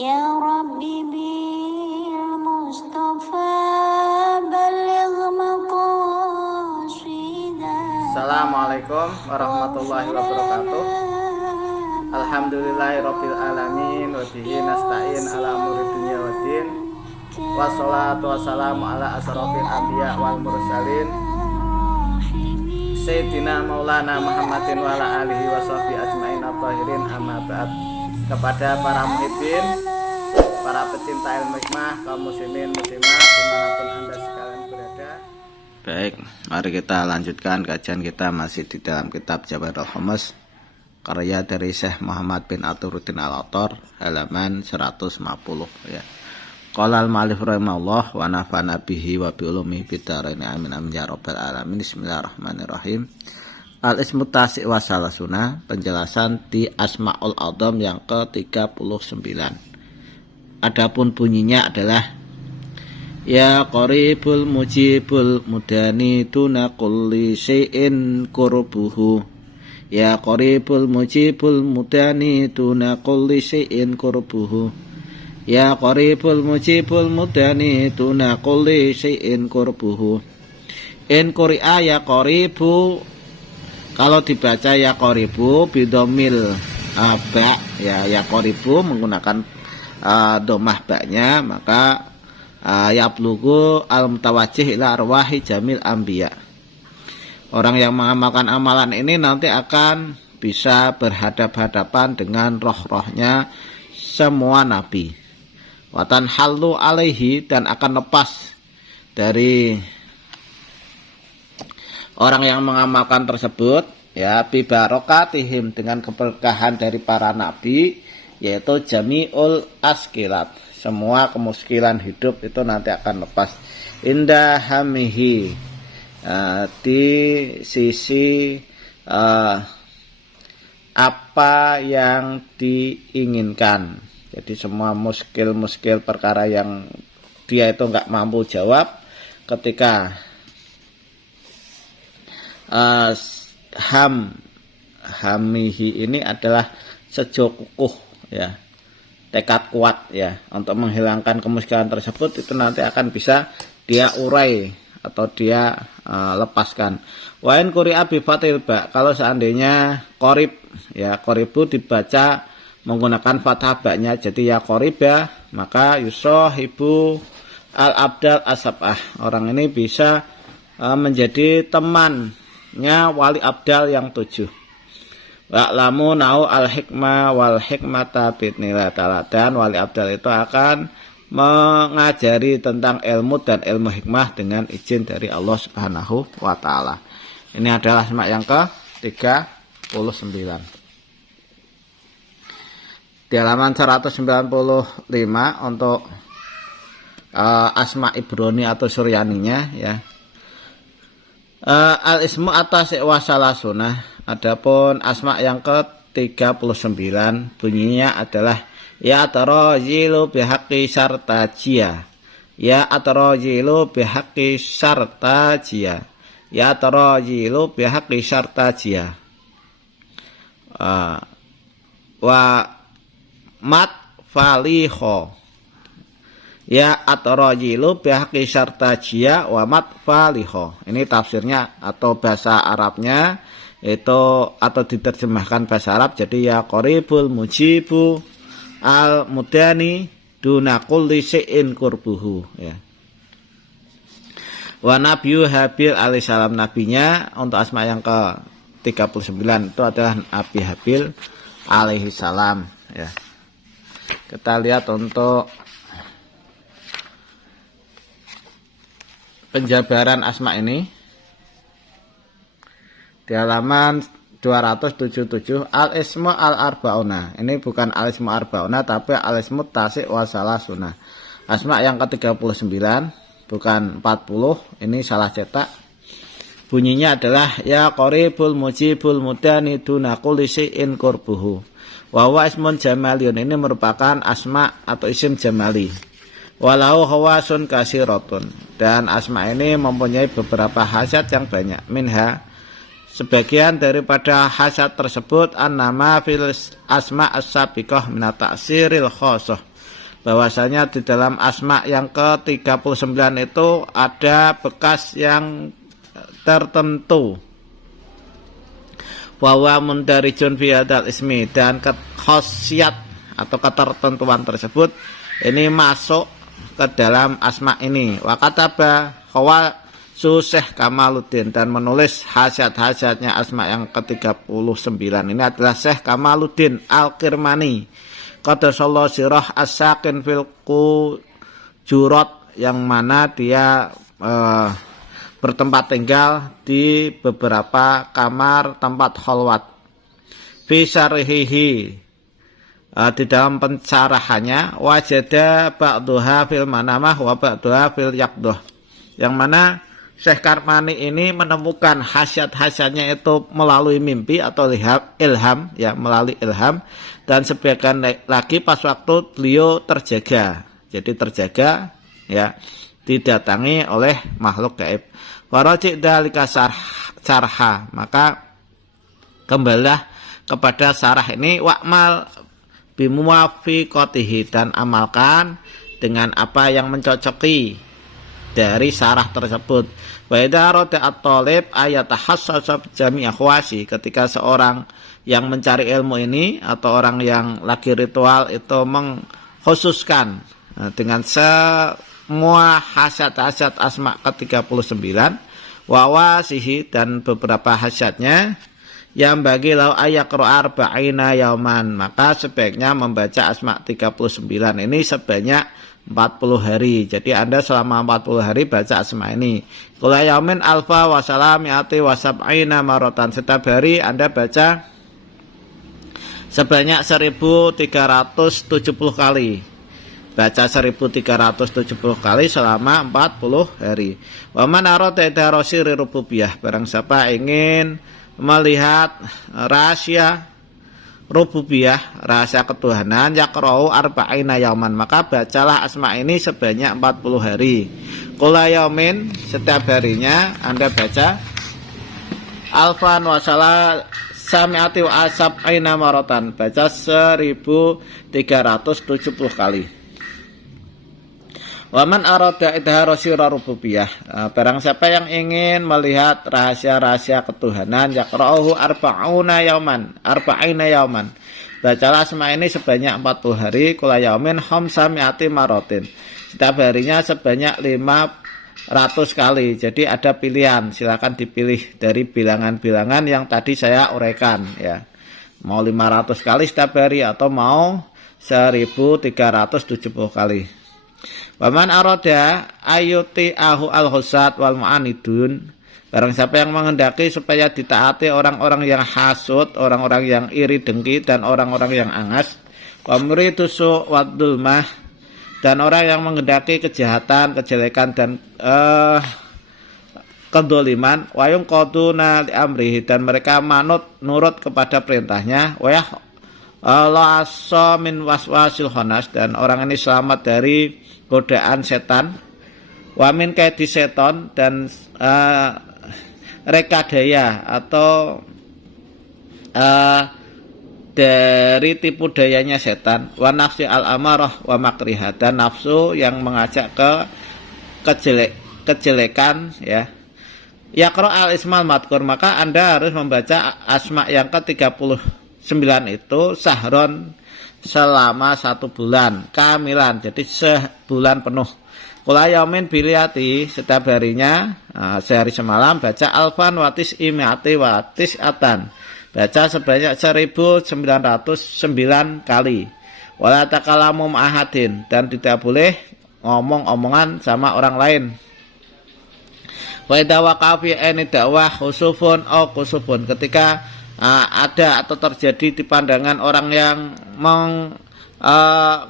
Ya Rabbi bil Mustafa baligh maqasidah. Assalamualaikum warahmatullahi wabarakatuh. Alhamdulillahirabbil alamin wa bihi nasta'in ala umuri dunya waddin. Wassalatu wassalamu ala asrofil anbiya wal mursalin Sayyidina Maulana Muhammadin wa ala alihi wa sahbihi ajmain at-tahirin, amma ba'd. Kepada para muhibbin, para pecinta ilmu hikmah, kaum muslimin muslimat dimanapun anda sekalian berada. Baik, mari kita lanjutkan kajian kita masih di dalam kitab Jawahirul Khamas karya dari Syekh Muhammad bin Athuruddin Al-Attar, halaman 150 ya. Qala al-mu'allif rahimahullah wa nafa'ana bihi wa bi ulumihi bid-dharain amin amin ya rabbal alamin. Bismillahirrahmanirrahim. Al-ismu tasi' wa salasuna, penjelasan di Asmaul A'dzam yang ke-39. Adapun bunyinya adalah ya qaribul mujibul mudani tuna kulli syai'in qurbuhu. Ya qaribul mujibul mudani tuna kulli syai'in qurbuhu. Ya qaribul mujibul mudani tuna kulli syai'in qurbuhu. In quri'a ya qaribu, kalau dibaca ya qaribu bidomil ba ya qaribu menggunakan domah ba-nya, maka yablugu al-mutawajjih ila arwahi jamil anbiya. Orang yang mengamalkan amalan ini nanti akan bisa berhadap-hadapan dengan roh-rohnya semua nabi. Watan halu alaihi, dan akan lepas dari orang yang mengamalkan tersebut ya bi barokatihim, dengan keberkahan dari para nabi, yaitu jami'ul askilat, semua kemuskilan hidup itu nanti akan lepas. Indah hamihi, di sisi apa yang diinginkan. Jadi semua muskil perkara yang dia itu nggak mampu jawab, ketika hamihi ini adalah sejo kukuh ya, tekad kuat ya, untuk menghilangkan kemiskinan tersebut, itu nanti akan bisa dia urai atau dia lepaskan. Wa in quri'a bi fathil ba, kalau seandainya qarib ya, qaribu dibaca menggunakan fathah ba-nya, jadi ya qariba, maka yusahibu al-abdal asabah, orang ini bisa menjadi temannya wali abdal yang 7. Wa'lamu nau al-hikmah wal hikmata bidnillah ta'ala, dan wali abdal itu akan mengajari tentang ilmu dan ilmu hikmah dengan izin dari Allah Subhanahu wa ta'ala. Ini adalah asma yang ke-39. Di halaman 195 untuk asma ibroni atau suryaninya ya. Al-ismu atas wa salasuna, adapun asma yang ke-39 bunyinya adalah ya tarajilu bihaqqi syartajia. Ya tarajilu bihaqqi syartajia. Ya tarajilu bihaqqi syartajia. Wa mat faliho. Ya atrajilu bihaqqi syartajia wa mat faliho. Ini tafsirnya atau bahasa Arabnya itu, atau diterjemahkan bahasa Arab jadi ya qaribul mujibu al mudani duna kulli syai'in qurbuhu ya. Wa nabiyyu Habil alaihissalam, nabinya untuk asma yang ke-39 itu adalah Nabi Habil alaihissalam ya. Kita lihat untuk penjabaran asma ini di halaman 277. Al-ismu al-arba'una, ini bukan al-ismu arba'una tapi al-ismu tasi' wa salasuna, asma yang ke-39 bukan 40, ini salah cetak. Bunyinya adalah ya qaribul mujibul mudani duna kulli syai'in qurbuhu. Wa huwa ismun jamaliyun, ini merupakan asma atau isim jamali. Walau hawasun kasiratun, dan asma ini mempunyai beberapa khasiat yang banyak. Minha, sebagian daripada khasiat tersebut, an-nama fil asma as-sabiqah min ta'siril khosoh, bahwasanya di dalam asma yang ke-39 itu ada bekas yang tertentu. Bahwa mundarijun fi hadzal ismi, dan khasiat atau ketertentuan tersebut ini masuk ke dalam asma ini. Wa kataba Syekh Kamaluddin, dan menulis hasiat-hasiatnya asma yang ke-39 ini adalah Syekh Kamaluddin Al-Kirmani qaddasallahu sirah as-sakin fil Jurat, yang mana dia bertempat tinggal di beberapa kamar tempat khalwat. Fi syarhihi, di dalam pencarahannya, wajada ba'duha fil manamah wa ba'duha fil yaqdah, yang mana Syekh Kirmani ini menemukan hasiat-hasiatnya itu melalui mimpi atau ilham, ya, melalui ilham, dan sebagian lagi pas waktu beliau terjaga. Jadi terjaga, ya, didatangi oleh makhluk gaib. Waraji dalika sarha, maka kembalilah kepada sarah ini, wa'mal bimuwafiqatihi, dan amalkan dengan apa yang mencocoki dari sarah tersebut. Wa idza rada at-talib ayatahassasa jami' akhwasi, ketika seorang yang mencari ilmu ini atau orang yang lagi ritual itu mengkhususkan dengan semua hasiat-hasiat asma ke-39 wawasihi, dan beberapa hasiatnya, yang bagi lau ayaqra arba'ina yauman, maka sebaiknya membaca asma 39 ini sebanyak 40 hari. Jadi Anda selama 40 hari baca asma ini. Kula yaumin alfa wa salamiati wa sab'ina maratan, setiap hari Anda baca sebanyak 1370 kali. Baca 1370 kali selama 40 hari. Wa man arada idrasi rububiyah, barang siapa ingin melihat rahasia rububiyah, rahasia ketuhanan, yaqra'u arba'ina yauman, maka bacalah asma ini sebanyak 40 hari. Kula yaumin, setiap harinya Anda baca alfan wa sami'ati wa sab'ina maratan, baca 1370 kali. Waman arada idhara sirra rububiyah, barang siapa yang ingin melihat rahasia-rahasia ketuhanan, yaqra'uhu arba'ina yauman, bacalah asma ini sebanyak 40 hari. Kula yaumin khamsami'ati maratin, setiap harinya sebanyak 500 kali. Jadi ada pilihan, silakan dipilih dari bilangan-bilangan yang tadi saya uraikan, ya. Mau 500 kali setiap hari atau mau 1370 kali. Waman arada ayuti ahu al-husad wal mu'anidun, barang siapa yang menghendaki supaya ditaati orang-orang yang hasud, orang-orang yang iri dengki, dan orang-orang yang angas. Wa muridu su' wad dulmah, dan orang yang menghendaki kejahatan, kejelekan, dan kedoliman. Wa yunqaduna li amrihi, dan mereka manut nurut kepada perintahnya. Wa Allah asa min waswasil khannas, dan orang ini selamat dari godaan setan. Wa min kaidi seton, dan rekadaya atau dari tipu dayanya setan. Wa nafsi al-amarah wa makriha, dan nafsu yang mengajak ke kejelekan, ya. Yaqra al-ismal madkur, maka Anda harus membaca asma yang ke-39 itu sahron, selama 1 bulan kamilan, jadi sebulan penuh. Kula yaumin biliati, setiap harinya sehari semalam baca alfan watis imiati watis atan, baca sebanyak 1909 kali. Wala takalamu ahadin, dan tidak boleh ngomong-omongan sama orang lain. Wa idza waqafi ani dakwah khusufun au kusufun, ketika ada atau terjadi di pandangan orang yang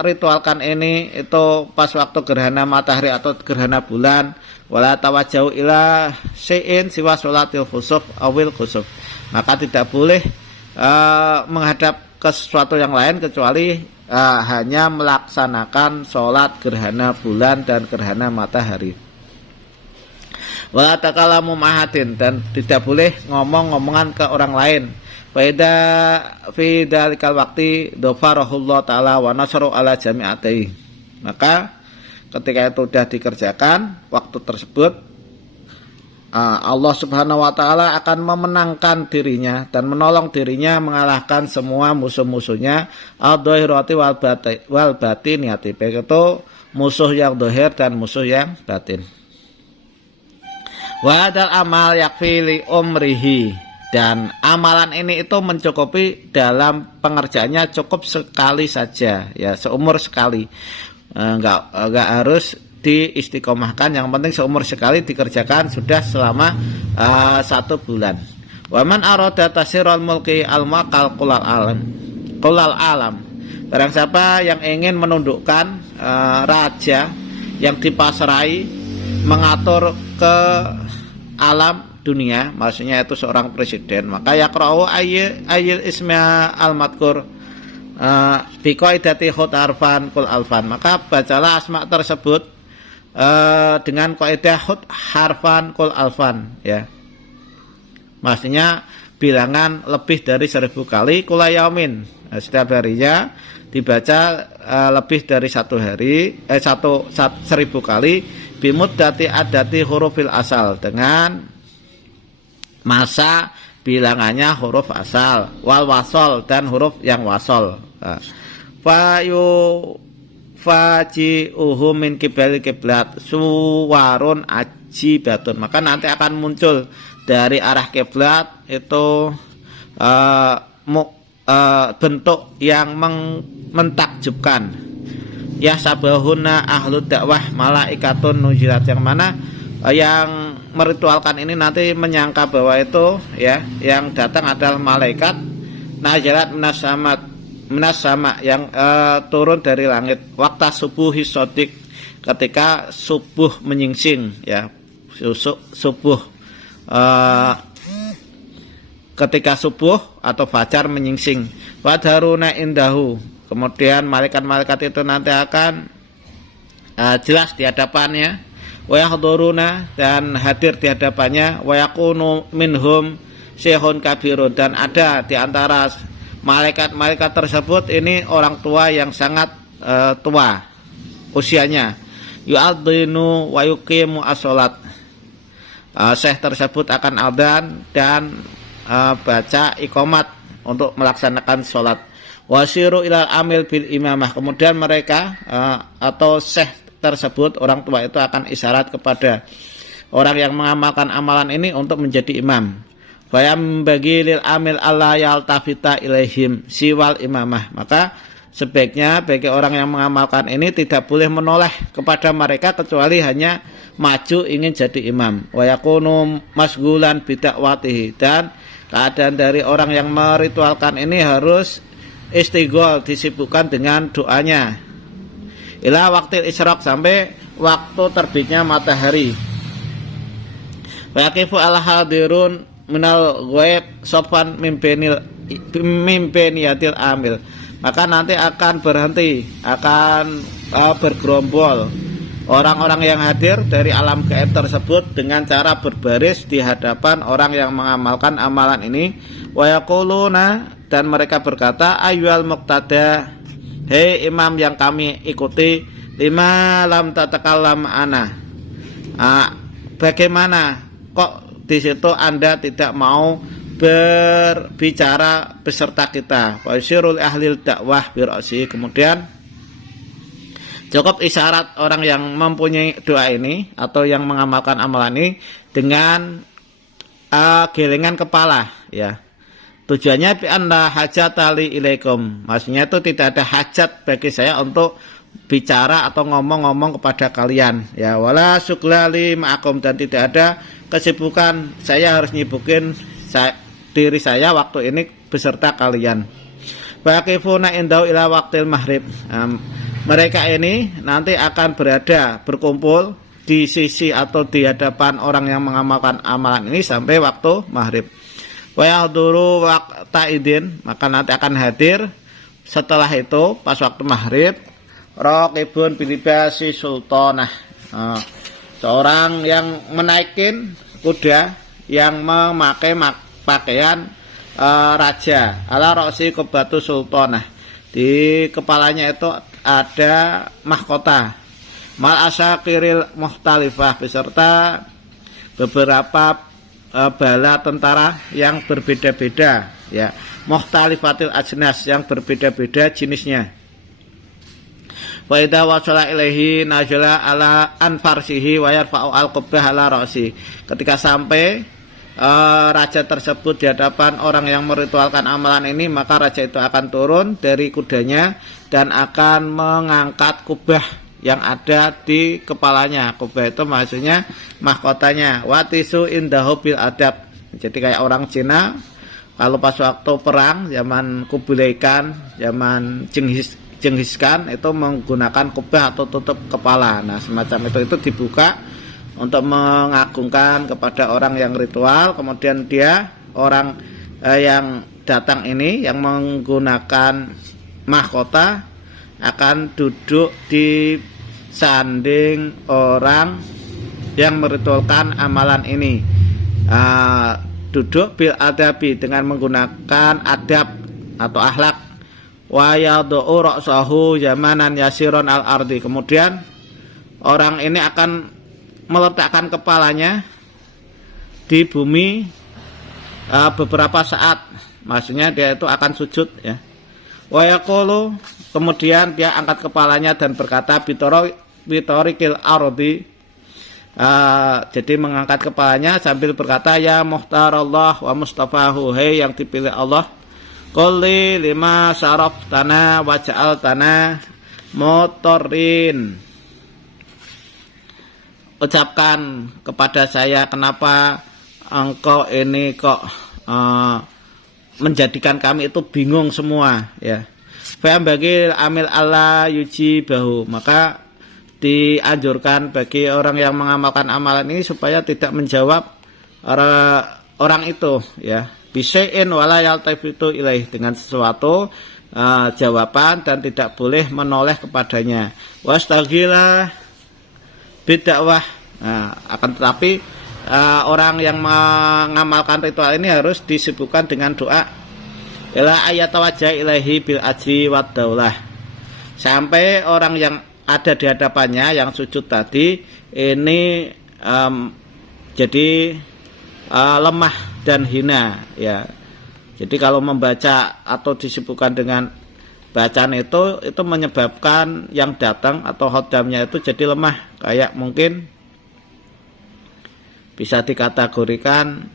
ritualkan ini itu pas waktu gerhana matahari atau gerhana bulan, wala tawajjau ila syai'in siwa sholatil khusuf awil khusuf, maka tidak boleh menghadap ke sesuatu yang lain kecuali hanya melaksanakan sholat gerhana bulan dan gerhana matahari. Wala takalamu mahadin, dan tidak boleh ngomong-ngomongan ke orang lain. Faida fi dalikal waqti dhafarahullah ta'ala wa nasru ala jami'atihi, Maka ketika itu sudah dikerjakan, waktu tersebut Allah Subhanahu wa taala akan memenangkan dirinya dan menolong dirinya mengalahkan semua musuh-musuhnya al-dhahirati wal batiniyati, baik itu musuh yang zahir dan musuh yang batin. Wa hadal amal yakfi li umrihi, dan amalan ini itu mencukupi dalam pengerjaannya cukup sekali saja, ya, seumur sekali. Enggak harus diistiqomahkan, yang penting seumur sekali dikerjakan sudah selama 1 bulan. Waman arada tasirul mulki al-maqal qulal alam, barang siapa yang ingin menundukkan raja yang dipasrai mengatur ke alam dunia, maksudnya itu seorang presiden, maka yaqra'u ayil isma al-madkur biqaidati khut harfan kul alfan, maka bacalah asma tersebut dengan kaidah khut harfan kul alfan, ya, maksudnya bilangan lebih dari 1000 kali kula yaumin, setiap harinya dibaca lebih dari 1 hari 1000 kali bimuddati adati hurufil asal, dengan masa bilangannya huruf asal, wal wasol dan huruf yang wasol. Faji'uhu min kibali kiblat suwarun ajibatun, maka nanti akan muncul dari arah kiblat itu bentuk yang mentakjubkan. Ya sabahuna ahlu dakwah malaikatun nujilat, yang mana yang meritualkan ini nanti menyangka bahwa itu, ya, yang datang adalah malaikat najarat minas sama yang turun dari langit waktu subuh hisodik, ketika subuh menyingsing, ya, subuh ketika subuh atau fajar menyingsing. Wadaruna indahu, kemudian malaikat-malaikat itu nanti akan jelas di hadapannya, wa yahduruna, dan hadir di hadapannya, wa yakunu minhum syekhun kabirun, dan ada di antara malaikat-malaikat tersebut ini orang tua yang sangat tua usianya. Yu'adzinu wa yuqimu as-sholat, syekh tersebut akan adzan dan baca iqamat untuk melaksanakan sholat. Wasiru ilal amil bil imamah, kemudian mereka atau syekh tersebut, orang tua itu akan isyarat kepada orang yang mengamalkan amalan ini untuk menjadi imam. Bayam bagi lil amil Allah yaltafita ilaihim siwal imamah, maka sebaiknya bagi orang yang mengamalkan ini tidak boleh menoleh kepada mereka kecuali hanya maju ingin jadi imam. Wa yakunu masgulan bidakwatihi, dan keadaan dari orang yang meritualkan ini harus istighol, disibukkan dengan doanya, ila waktil isyraq, sampai waktu terbitnya matahari. Wa yaqifu al hadirun minal ghaib sofan mimpeniyatil amil, maka nanti akan berhenti, akan bergerombol orang-orang yang hadir dari alam gaib tersebut dengan cara berbaris di hadapan orang yang mengamalkan amalan ini. Wa yaquluna, dan mereka berkata, ayyuhal muqtada, hei imam yang kami ikuti, lima lam tatakallam ana, bagaimana kok di situ Anda tidak mau berbicara beserta kita. Wa yusirul ahlil dakwah birasi, kemudian cukup isyarat orang yang mempunyai doa ini atau yang mengamalkan amalan ini dengan gelengan kepala, ya. Tujuannya bi anna hajatali ilaikum, maksudnya itu tidak ada hajat bagi saya untuk bicara atau ngomong-ngomong kepada kalian, ya. Wala suglali ma'akum, dan tidak ada kesibukan saya harus nyibukin diri saya waktu ini beserta kalian. Waqifuna indau ila waqtil maghrib, mereka ini nanti akan berkumpul di sisi atau di hadapan orang yang mengamalkan amalan ini sampai waktu maghrib. Wa yahduru waqta idin, maka nanti akan hadir setelah itu pas waktu maghrib raqibun bilibasi sultanah, seorang yang menaikin kuda yang memakai pakaian raja, ala roksi kubatu sultanah, Di kepalanya itu ada mahkota mal asyakiril muhtalifah beserta beberapa bala tentara yang berbeda-beda, ya, muhtalifatil ajnas, yang berbeda-beda jenisnya. Wa idza wasala ilaihi najala ala anfarsihi wa yarfa'u al-qubbah ala ra'si. Ketika sampai raja tersebut di hadapan orang yang meritualkan amalan ini, maka raja itu akan turun dari kudanya dan akan mengangkat kubah yang ada di kepalanya. Kubah itu maksudnya mahkotanya. Watisu indahu bil adab. Jadi kayak orang Cina kalau pas waktu perang zaman Kubilai Khan, zaman Genghis Khan itu menggunakan kubah atau tutup kepala. Nah, semacam itu dibuka untuk mengagungkan kepada orang yang ritual. Kemudian dia orang yang datang ini yang menggunakan mahkota akan duduk di sanding orang yang meritualkan amalan ini, duduk bil adabi dengan menggunakan adab atau akhlak. Wa yad'u ra'sahu yamanan yasiron al ardi. Kemudian orang ini akan meletakkan kepalanya di bumi beberapa saat, maksudnya dia itu akan sujud, ya. Wa yaqulu, kemudian dia angkat kepalanya dan berkata bitorikil ardi, jadi mengangkat kepalanya sambil berkata, ya muhtarallah wa mustafahu, hei yang dipilih Allah, qulli lima syaraf tanah wa ja'al tanah motorin, ucapkan kepada saya kenapa engkau ini kok menjadikan kami itu bingung semua, ya. Fa bagi amil Allah yuji bahu, maka dianjurkan bagi orang yang mengamalkan amalan ini supaya tidak menjawab orang itu, ya, bisain wala yaltafitu ilaih, dengan sesuatu jawaban dan tidak boleh menoleh kepadanya. Wastaghilah bidakwah. Nah, akan tetapi orang yang mengamalkan ritual ini harus disibukkan dengan doa ila ayatawajjah ilaihi bil ajri wad daulah, sampai orang yang ada di hadapannya yang sujud tadi ini jadi lemah dan hina, ya. Jadi kalau membaca atau disibukkan dengan bacaan itu menyebabkan yang datang atau khodamnya itu jadi lemah, kayak mungkin bisa dikategorikan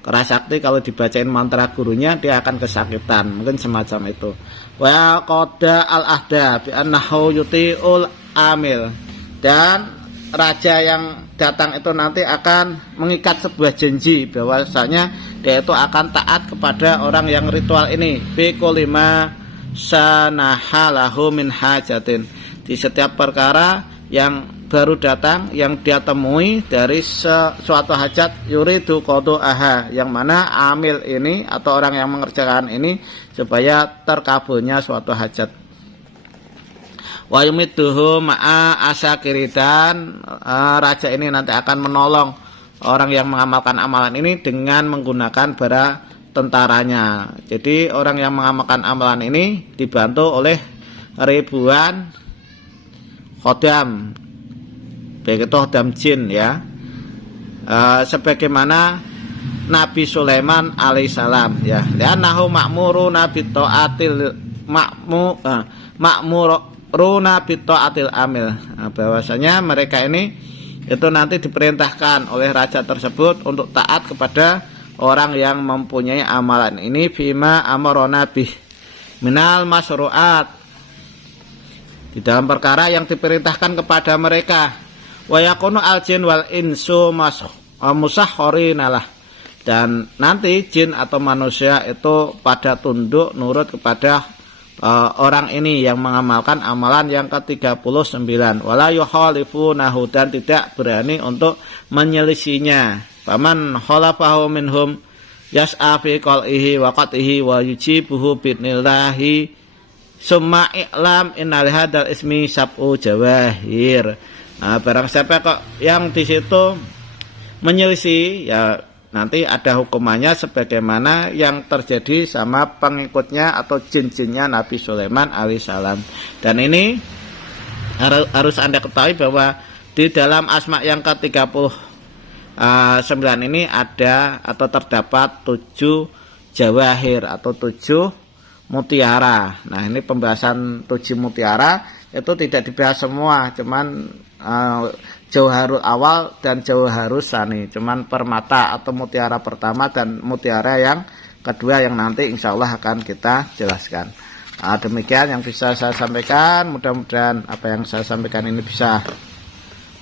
keras sakti, kalau dibacain mantra gurunya dia akan kesakitan, mungkin semacam itu. Wa qada al ahda bi annahu yuti'ul amil, dan raja yang datang itu nanti akan mengikat sebuah janji bahwasanya dia itu akan taat kepada orang yang ritual ini, bi kulima sanahalahu min hajatin, di setiap perkara yang baru datang yang dia temui dari suatu hajat, yuridu qada'aha, yang mana amil ini atau orang yang mengerjakan ini supaya terkabulnya suatu hajat. Wa yumidduhu ma'a asyakiridan, raja ini nanti akan menolong orang yang mengamalkan amalan ini dengan menggunakan bara tentaranya. Jadi orang yang mengamalkan amalan ini dibantu oleh ribuan khodam, baik itu khodam jin, ya, sebagaimana Nabi Sulaiman alaihissalam, ya, li'annahu ma'muruna bitta'atil ma'muruna bitta'atil amil, bahwasanya mereka ini itu nanti diperintahkan oleh raja tersebut untuk taat kepada orang yang mempunyai amalan ini, fima amarona bih minal masru'at, di dalam perkara yang diperintahkan kepada mereka. Wa yakunu al-jin wal insu musahharinalah, dan nanti jin atau manusia itu pada tunduk nurut kepada orang ini yang mengamalkan amalan yang ke-39. Wala yukhalifunahu, dan tidak berani untuk menyelisihinya. Faman khalafahu minhum yas'a fi qal'ihi wa qatihi wa yujibuhu bidnillahi summa i'lam innal hadal ismi sab'u jawahir. Nah, barang siapa kok yang di situ menyelisih, ya nanti ada hukumannya sebagaimana yang terjadi sama pengikutnya atau jin-jinnya Nabi Sulaiman alaihissalam. Dan ini harus Anda ketahui bahwa di dalam asma yang ke-39 ini ada atau terdapat 7 jawahir atau 7 mutiara. Nah, ini pembahasan 7 mutiara itu tidak dibahas semua, cuman jauharul awal dan jauharus sani, cuman permata atau mutiara pertama dan mutiara yang kedua yang nanti insya Allah akan kita jelaskan. Demikian yang bisa saya sampaikan, mudah-mudahan apa yang saya sampaikan ini bisa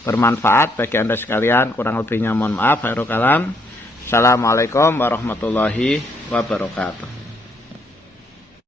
bermanfaat bagi Anda sekalian. Kurang lebihnya mohon maaf. Khairul kalam. Assalamualaikum warahmatullahi wabarakatuh.